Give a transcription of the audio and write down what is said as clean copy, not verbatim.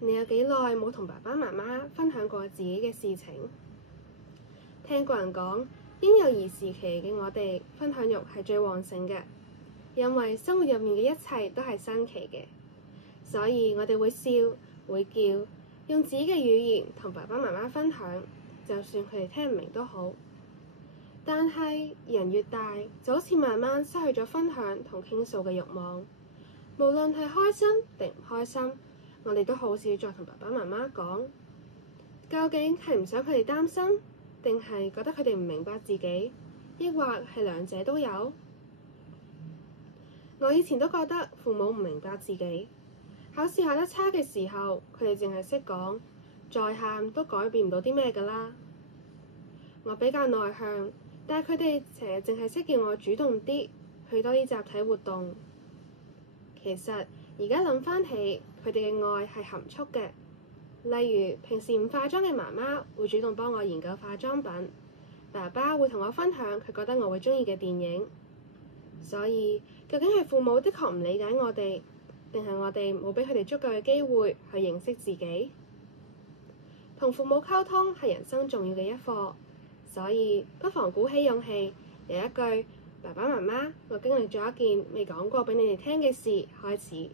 你有幾耐冇同爸爸媽媽分享過自己嘅事情？聽過人講，嬰幼兒時期嘅我哋分享欲係最旺盛嘅，因為生活入面嘅一切都係新奇嘅，所以我哋會笑會叫，用自己嘅語言同爸爸媽媽分享，就算佢哋聽唔明都好。但係人越大，就好似慢慢失去咗分享同傾訴嘅慾望，無論係開心定唔開心，我哋都好少再同爸爸媽媽講。究竟係唔想佢哋擔心，定係覺得佢哋唔明白自己，抑或係兩者都有？我以前都覺得父母唔明白自己，考試考得差嘅時候，佢哋淨係識講，再喊都改變唔到啲咩㗎啦。我比較內向，但係佢哋成日淨係識叫我主動啲，去多啲集體活動。其實而家諗返起，佢哋嘅愛係含蓄嘅。例如平時唔化妝嘅媽媽會主動幫我研究化妝品，爸爸會同我分享佢覺得我會鍾意嘅電影。所以究竟係父母的確唔理解我哋，定係我哋冇畀佢哋足夠嘅機會去認識自己？同父母溝通係人生重要嘅一課，所以不妨鼓起勇氣，由一句爸爸媽媽，我經歷咗一件未講過畀你哋聽嘅事開始。